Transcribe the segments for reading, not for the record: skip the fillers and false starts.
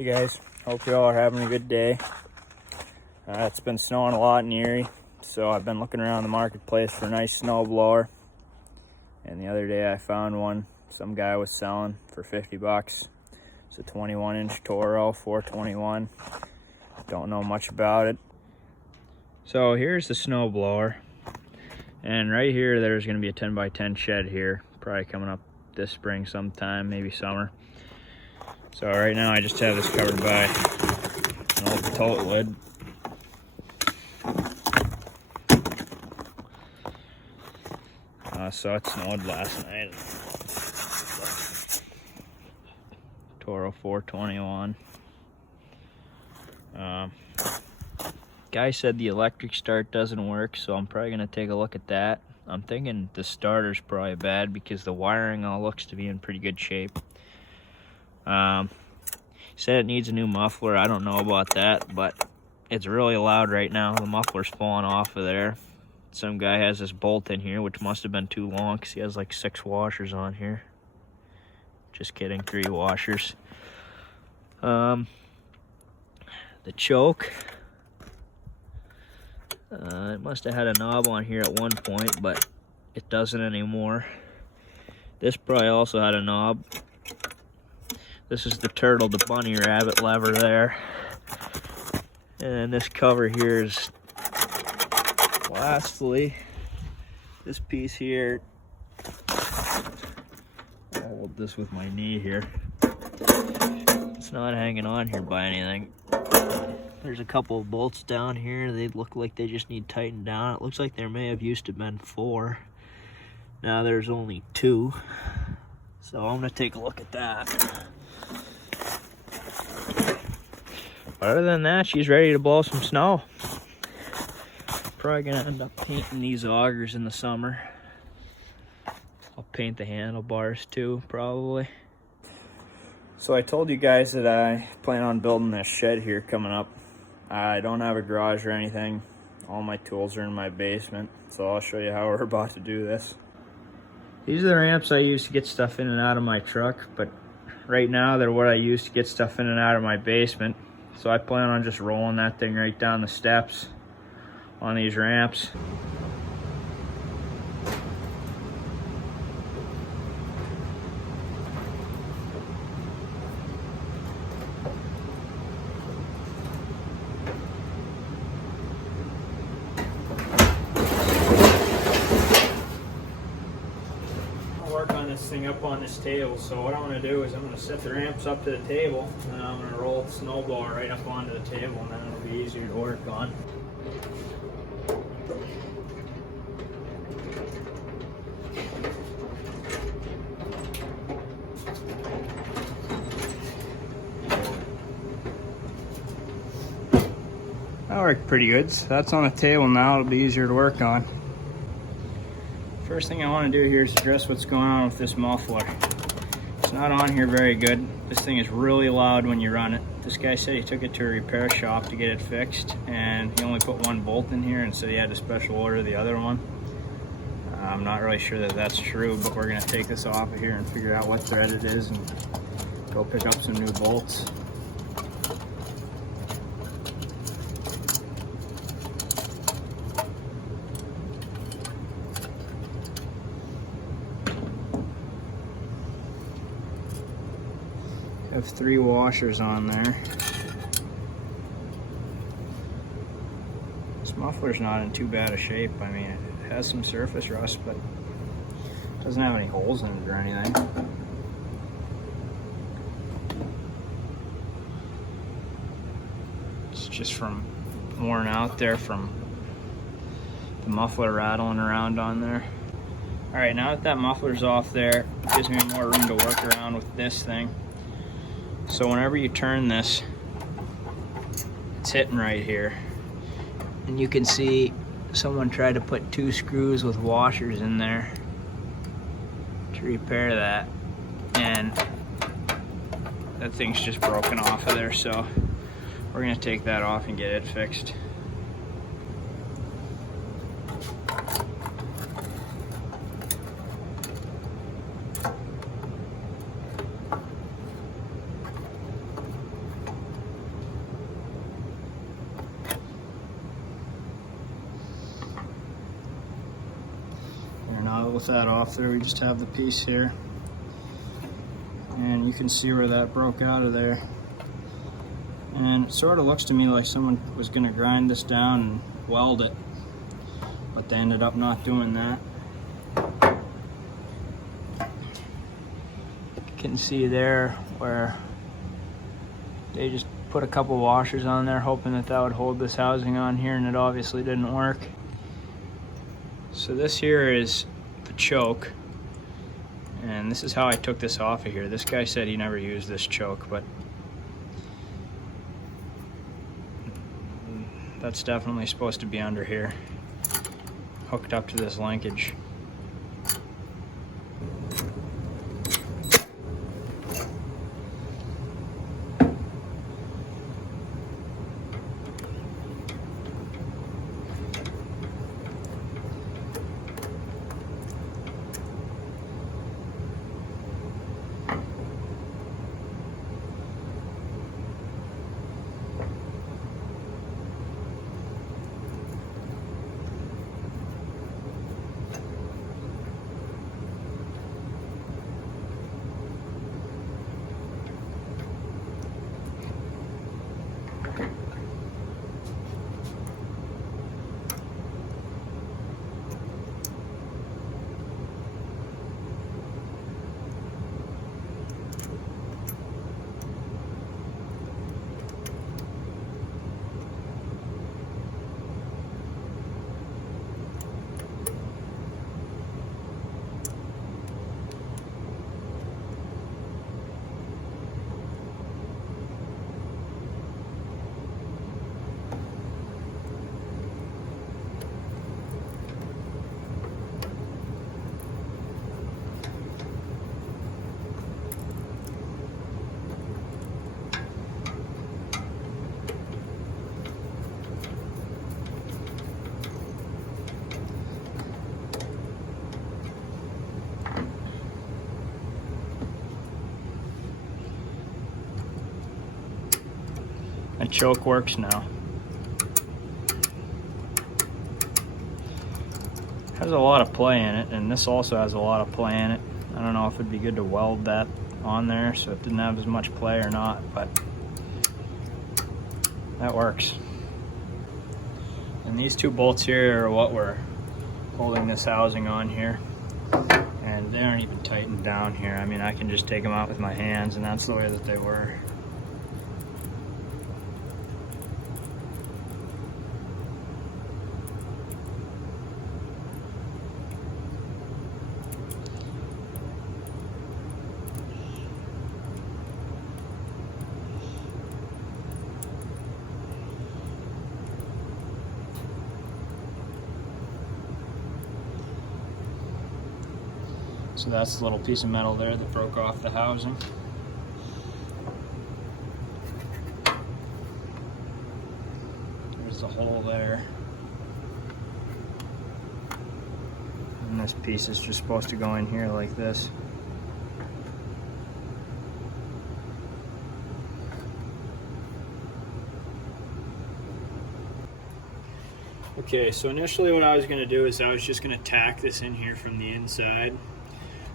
Hey guys, hope you all are having a good day. It's been snowing a lot in Erie, so I've been looking around the marketplace for a nice snowblower. And the other day I found one some guy was selling for 50 bucks. It's a 21-inch Toro 421. Don't know much about it. So here's the snowblower. And right here there's going to be a 10x10 shed here, probably coming up this spring sometime, maybe summer. So right now I just have this covered by an old tote lid. So it snowed last night. Toro 421. Guy said the electric start doesn't work, so I'm probably gonna take a look at that. I'm thinking the starter's probably bad because the wiring all looks to be in pretty good shape. Said it needs a new muffler. I don't know about that, but it's really loud right now. The muffler's falling off of there. Some guy has this bolt in here, which must have been too long because he has like 6 washers on here. Just kidding, 3 washers. The choke. It must have had a knob on here at one point, but it doesn't anymore. This probably also had a knob. This is the turtle, the bunny rabbit lever there. And this cover here is, lastly, this piece here. I'll hold this with my knee here. It's not hanging on here by anything. There's a couple of bolts down here. They look like they just need tightened down. It looks like there may have used to have been 4. Now there's only 2. So I'm gonna take a look at that. Other than that, she's ready to blow some snow. Probably gonna end up painting these augers in the summer. I'll paint the handlebars too, probably. So I told you guys that I plan on building this shed here coming up. I don't have a garage or anything. All my tools are in my basement, so I'll show you how we're about to do this. These are the ramps I use to get stuff in and out of my truck, but right now they're what I use to get stuff in and out of my basement. So I plan on just rolling that thing right down the steps on these ramps. This thing up on this table, so what I'm going to do is I'm going to set the ramps up to the table, and then I'm going to roll the snowblower right up onto the table, and then it'll be easier to work on. That worked pretty good. So that's on the table now. It'll be easier to work on. First thing I want to do here is address what's going on with this muffler. It's not on here very good. This thing is really loud when you run it. This guy said he took it to a repair shop to get it fixed, and he only put 1 bolt in here and said he had to special order the other one. I'm not really sure that that's true, but we're going to take this off of here and figure out what thread it is and go pick up some new bolts. I have 3 washers on there. This muffler's not in too bad a shape. I mean, it has some surface rust, but it doesn't have any holes in it or anything. It's just from worn out there from the muffler rattling around on there. Alright, now that muffler's off there, it gives me more room to work around with this thing. So whenever you turn this, it's hitting right here. And you can see someone tried to put 2 screws with washers in there to repair that. And that thing's just broken off of there, so we're gonna take that off and get it fixed. with that off there. We just have the piece here. And you can see where that broke out of there. And it sort of looks to me like someone was going to grind this down and weld it, but they ended up not doing that. You can see there where they just put a couple washers on there hoping that that would hold this housing on here, and it obviously didn't work. So this here is the choke, and this is how I took this off of here. This guy said he never used this choke, but that's definitely supposed to be under here, hooked up to this linkage. The choke works now. Has a lot of play in it, and this also has a lot of play in it. I don't know if it'd be good to weld that on there so it didn't have as much play or not, but that works. And these two bolts here are what we're holding this housing on here. And they aren't even tightened down here. I mean, I can just take them out with my hands, and that's the way that they were. So that's the little piece of metal there that broke off the housing. There's the hole there. And this piece is just supposed to go in here like this. Okay, so initially what I was going to do is I was just going to tack this in here from the inside.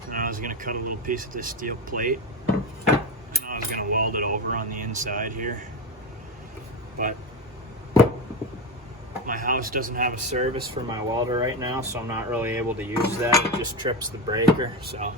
And I was going to cut a little piece of this steel plate, and I was going to weld it over on the inside here. But my house doesn't have a service for my welder right now, so I'm not really able to use that. It just trips the breaker, so.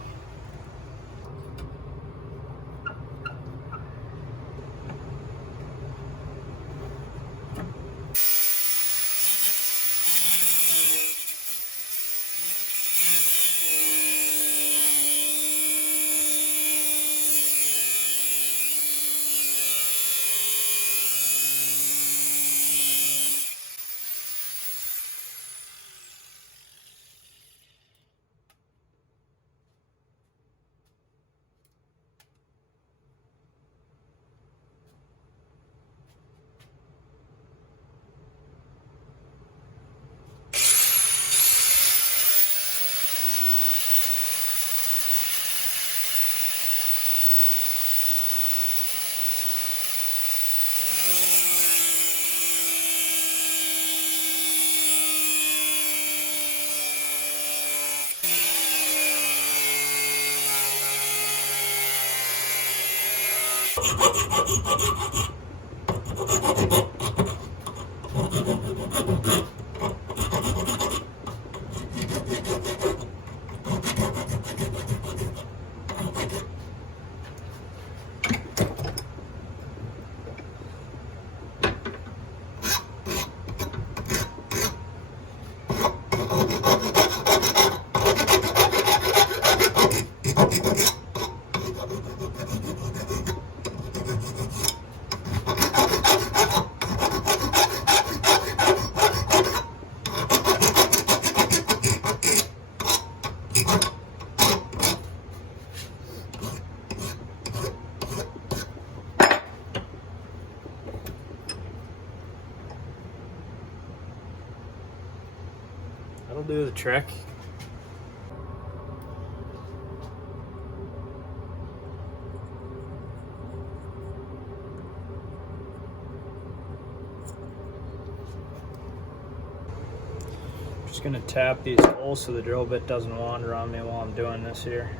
That'll do the trick. Just gonna tap these holes so the drill bit doesn't wander on me while I'm doing this here.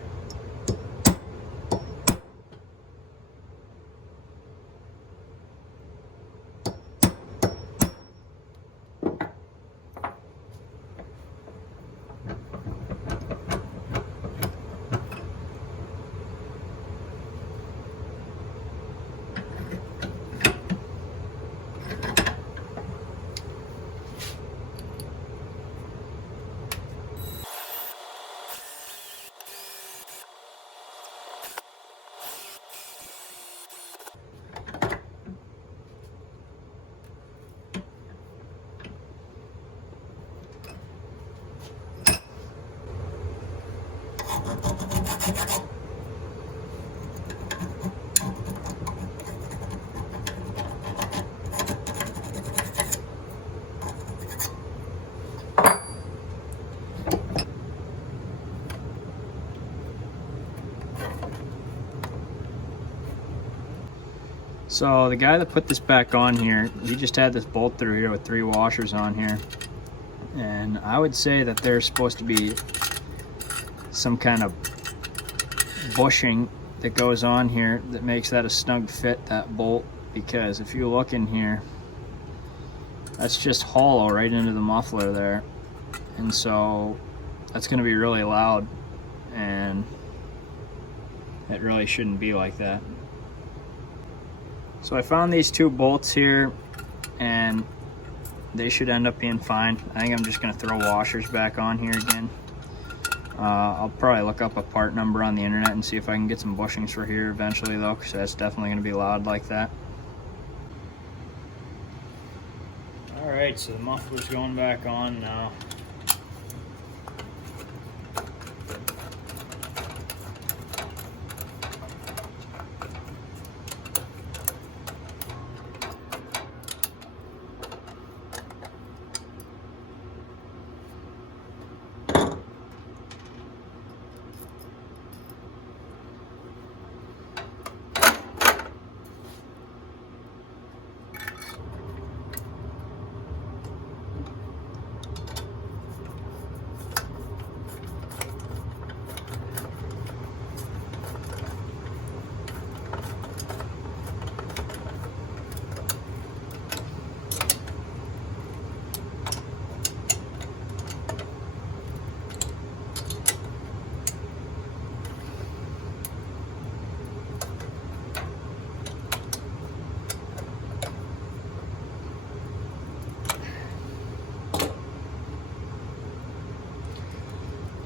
So the guy that put this back on here, he just had this bolt through here with 3 washers on here. And I would say that there's supposed to be some kind of bushing that goes on here that makes that a snug fit, that bolt. Because if you look in here, that's just hollow right into the muffler there. And so that's going to be really loud, and it really shouldn't be like that. So I found these 2 bolts here, and they should end up being fine. I think I'm just going to throw washers back on here again. I'll probably look up a part number on the internet and see if I can get some bushings for here eventually though, because that's definitely going to be loud like that. Alright, so the muffler's going back on now.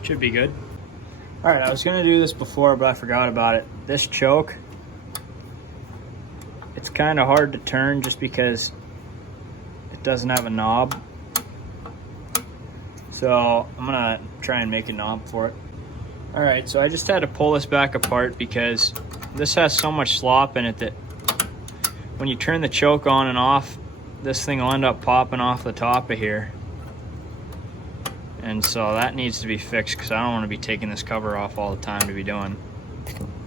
Should be good. All right, I was gonna do this before, but I forgot about it. This choke, it's kind of hard to turn just because it doesn't have a knob. So I'm gonna try and make a knob for it. All right, so I just had to pull this back apart because this has so much slop in it that when you turn the choke on and off, this thing will end up popping off the top of here. And so that needs to be fixed because I don't want to be taking this cover off all the time to be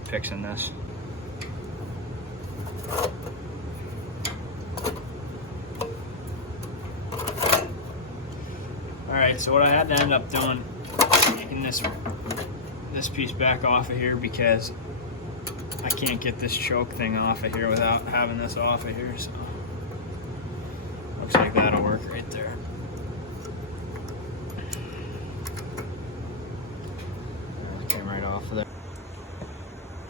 fixing this. Alright, so what I had to end up doing, taking this piece back off of here because I can't get this choke thing off of here without having this off of here, so looks like that'll work right there. That came right off of there.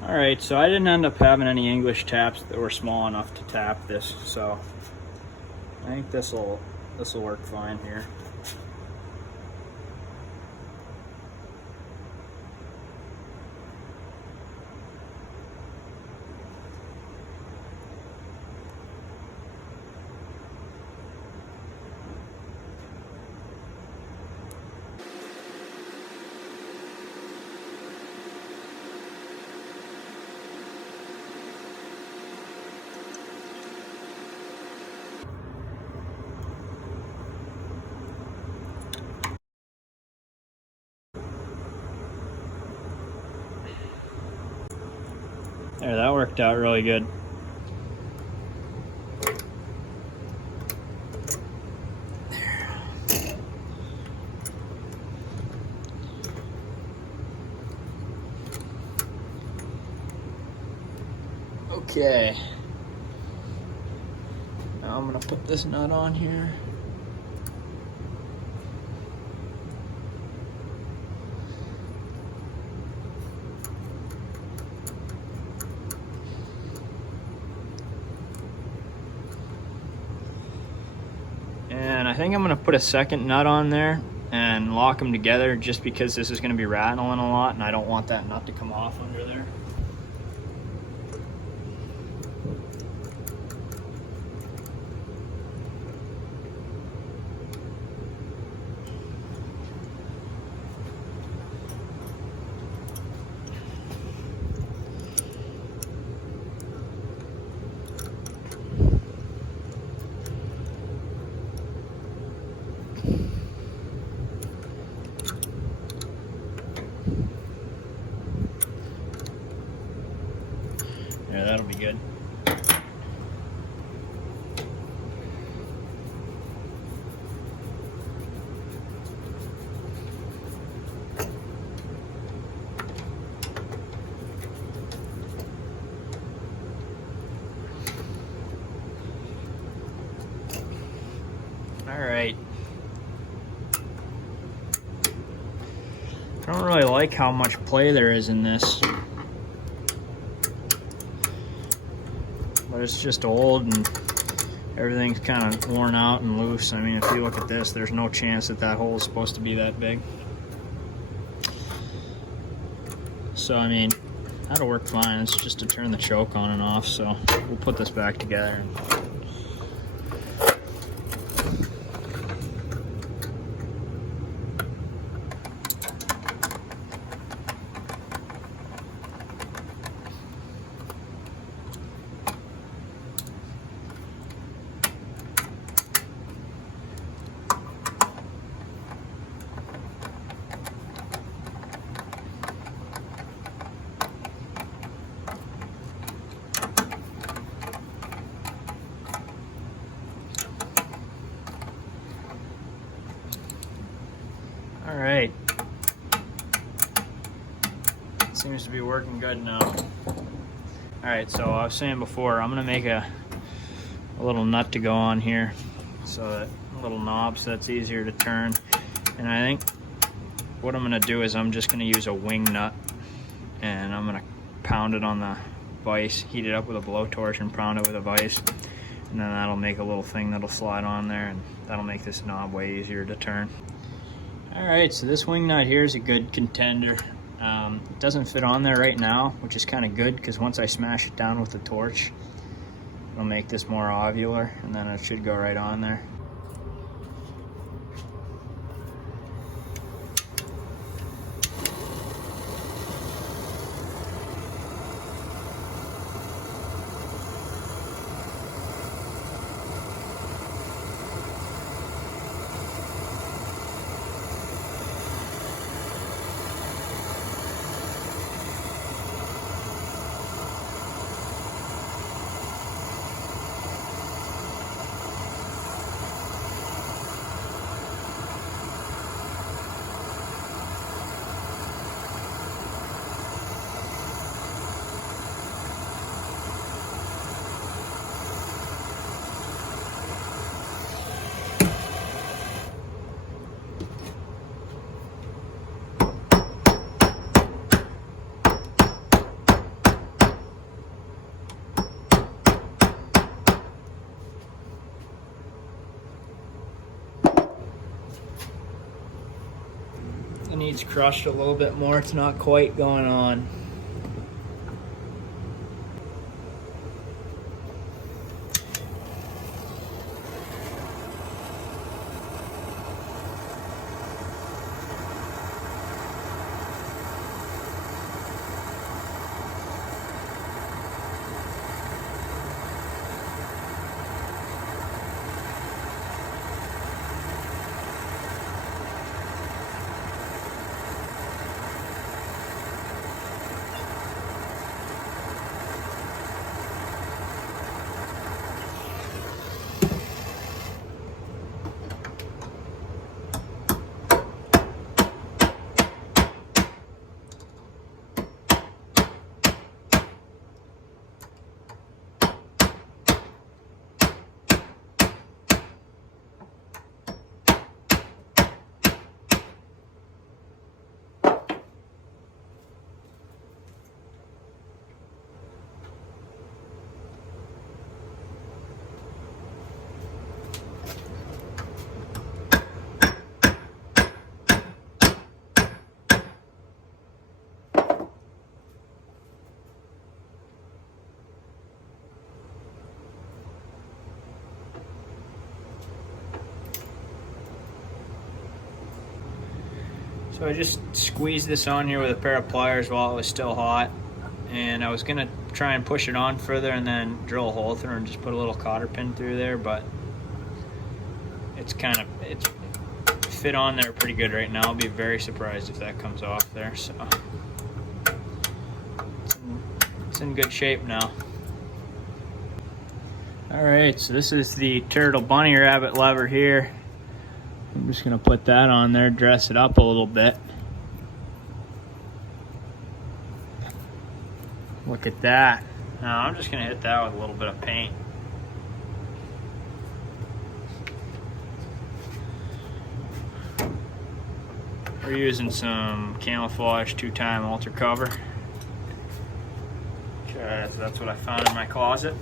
Alright, so I didn't end up having any English taps that were small enough to tap this, so I think this'll work fine here. There, that worked out really good. Okay. Now I'm gonna put this nut on here. And I think I'm gonna put a second nut on there and lock them together just because this is gonna be rattling a lot and I don't want that nut to come off under there. Yeah, that'll be good. All right. I don't really like how much play there is in this. But it's just old and everything's kind of worn out and loose. I mean, if you look at this, there's no chance that that hole is supposed to be that big. So, I mean, that'll work fine. It's just to turn the choke on and off. So we'll put this back together. All right, seems to be working good now. All right, so I was saying before, I'm gonna make a little nut to go on here, so that little knob, so that's easier to turn. And I think what I'm gonna do is I'm just gonna use a wing nut, and I'm gonna pound it on the vise, heat it up with a blowtorch, and pound it with a vise, and then that'll make a little thing that'll slide on there, and that'll make this knob way easier to turn. Alright, so this wing nut here is a good contender. It doesn't fit on there right now, which is kind of good because once I smash it down with the torch, it'll make this more ovular, and then it should go right on there. needs crushed a little bit more. It's not quite going on. So I just squeezed this on here with a pair of pliers while it was still hot, and I was gonna try and push it on further and then drill a hole through and just put a little cotter pin through there, but it's fit on there pretty good right now. I'll be very surprised if that comes off there. So it's in good shape now. All right, so this is the turtle bunny rabbit lever here. I'm just gonna put that on there, dress it up a little bit. Look at that. Now I'm just gonna hit that with a little bit of paint. We're using some camouflage 2-time ultra cover, because that's what I found in my closet.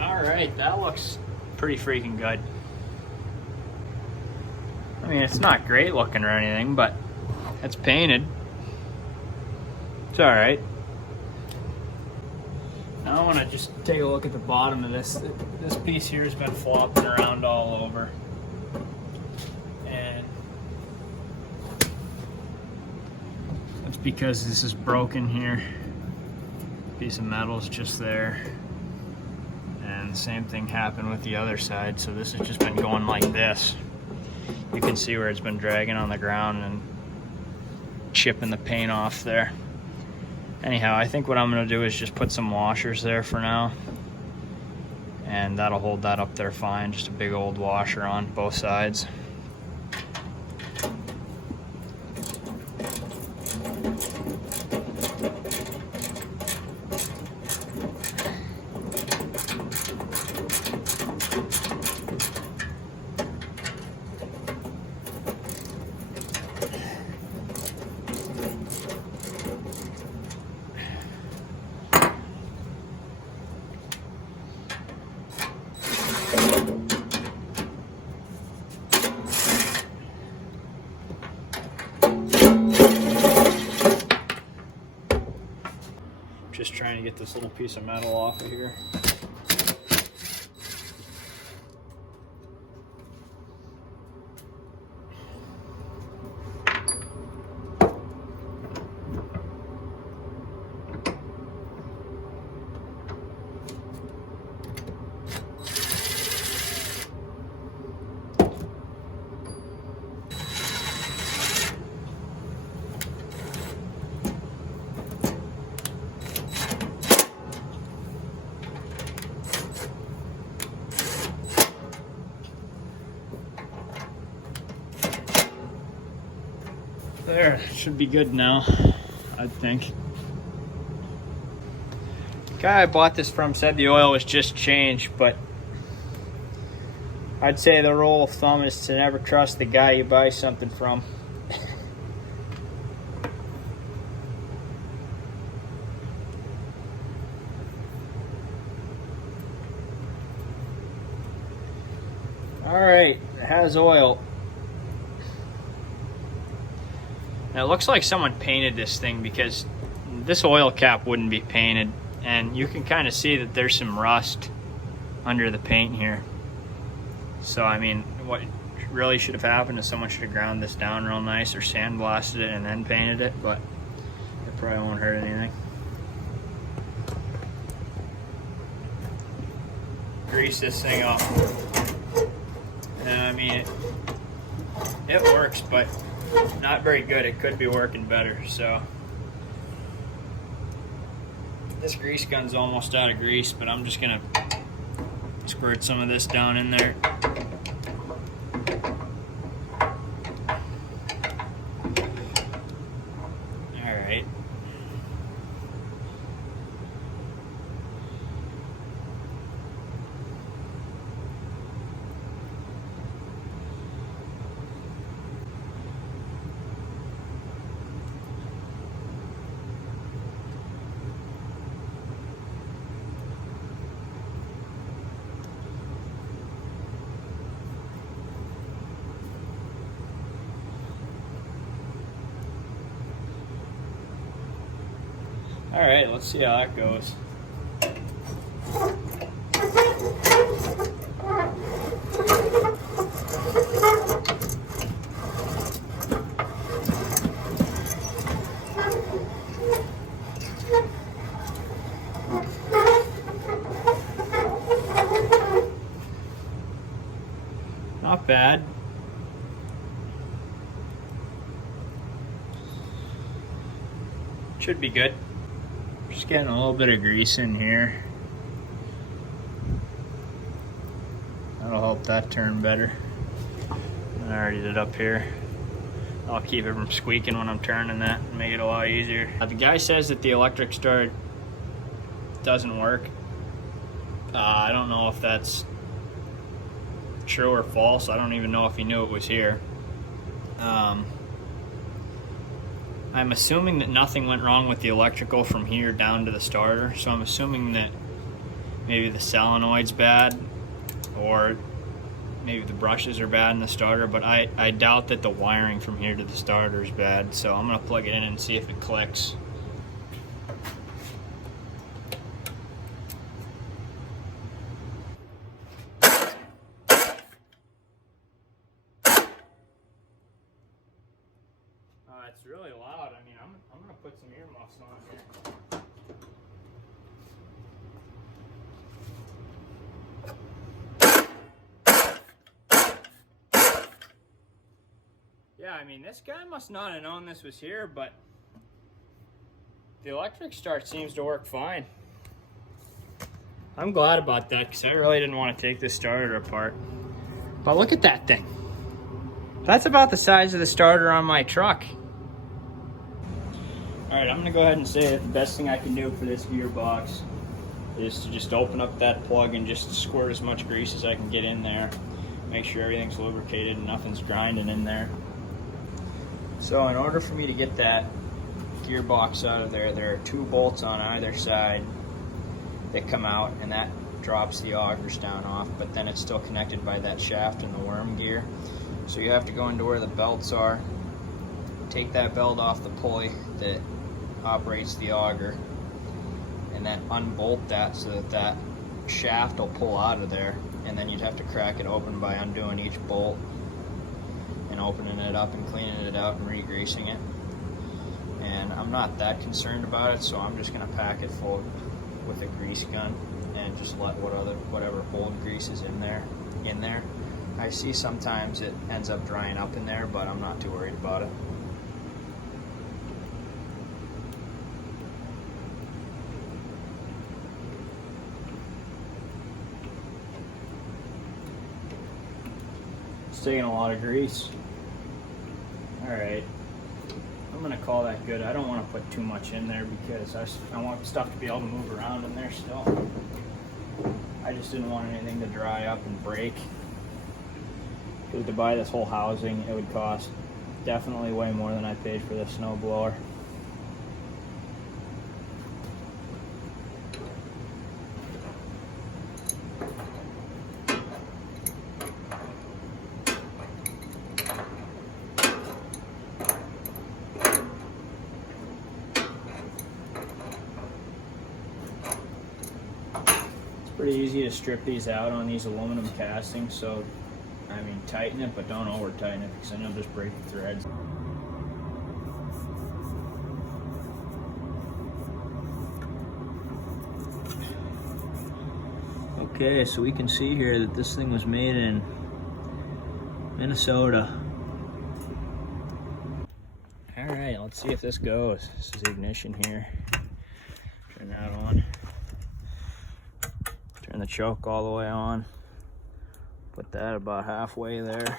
Alright, that looks pretty freaking good. I mean, it's not great looking or anything, but it's painted. It's alright. Now I want to just take a look at the bottom of this. This piece here has been flopping around all over. And that's because this is broken here. Piece of metal is just there. And the same thing happened with the other side, so this has just been going like this. You can see where it's been dragging on the ground and chipping the paint off there. Anyhow, I think what I'm going to do is just put some washers there for now, and that'll hold that up there fine. Just a big old washer on both sides. Just trying to get this little piece of metal off of here. There, should be good now, I think. The guy I bought this from said the oil was just changed, but I'd say the rule of thumb is to never trust the guy you buy something from. Alright, it has oil. Now it looks like someone painted this thing because this oil cap wouldn't be painted, and you can kind of see that there's some rust under the paint here. So I mean, what really should have happened is someone should have ground this down real nice or sandblasted it and then painted it, but it probably won't hurt anything. Grease this thing up. And I mean, it works, but not very good. It could be working better. So this grease gun's almost out of grease, but I'm just gonna squirt some of this down in there. All right. All right, let's see how that goes. Not bad. Should be good. Just getting a little bit of grease in here. That'll help that turn better. I already did it up here. I'll keep it from squeaking when I'm turning that and make it a lot easier. The guy says that the electric start doesn't work. I don't know if that's true or false. I don't even know if he knew it was here. I'm assuming that nothing went wrong with the electrical from here down to the starter, so I'm assuming that maybe the solenoid's bad or maybe the brushes are bad in the starter, but I doubt that the wiring from here to the starter is bad, so I'm going to plug it in and see if it clicks. It's really loud. I mean, I'm gonna put some earmuffs on here. Yeah, I mean, this guy must not have known this was here, but the electric start seems to work fine. I'm glad about that because I really didn't want to take this starter apart. But look at that thing. That's about the size of the starter on my truck. Alright, I'm going to go ahead and say that the best thing I can do for this gearbox is to just open up that plug and just squirt as much grease as I can get in there. Make sure everything's lubricated and nothing's grinding in there. So in order for me to get that gearbox out of there, there are 2 bolts on either side that come out, and that drops the augers down off, but then it's still connected by that shaft and the worm gear. So you have to go into where the belts are, take that belt off the pulley that operates the auger, and then unbolt that so that that shaft will pull out of there, and then you'd have to crack it open by undoing each bolt and opening it up and cleaning it out and re-greasing it. And I'm not that concerned about it, so I'm just going to pack it full with a grease gun and just let whatever old grease is in there. I see sometimes it ends up drying up in there, but I'm not too worried about it. It's taking a lot of grease. Alright, I'm going to call that good. I don't want to put too much in there because I want stuff to be able to move around in there still. I just didn't want anything to dry up and break. Because to buy this whole housing, it would cost definitely way more than I paid for this snowblower. Pretty easy to strip these out on these aluminum castings, so I mean tighten it, but don't over tighten it because then you'll just break the threads. Okay, so we can see here that this thing was made in Minnesota. All right, let's see if this goes. This is the ignition here. Turn that on. Turn the choke all the way on. Put that about halfway there.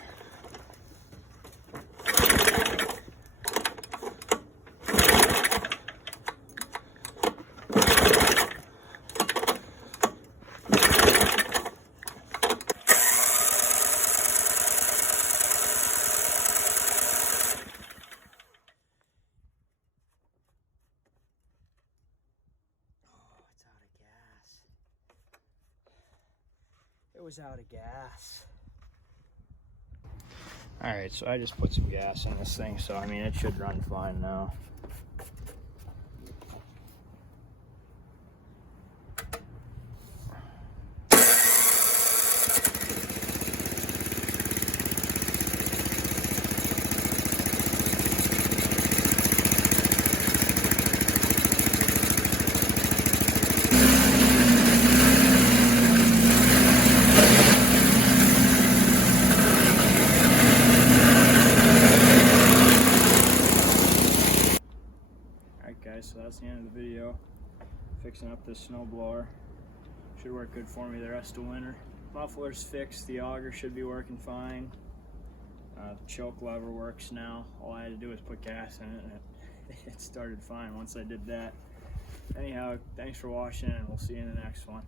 It was out of gas. All right, so I just put some gas in this thing, so I mean it should run fine now. So that's the end of the video. Fixing up this snowblower. Should work good for me the rest of winter. Muffler's fixed, the auger should be working fine. The choke lever works now. All I had to do was put gas in it and it started fine once I did that. Anyhow, thanks for watching and we'll see you in the next one.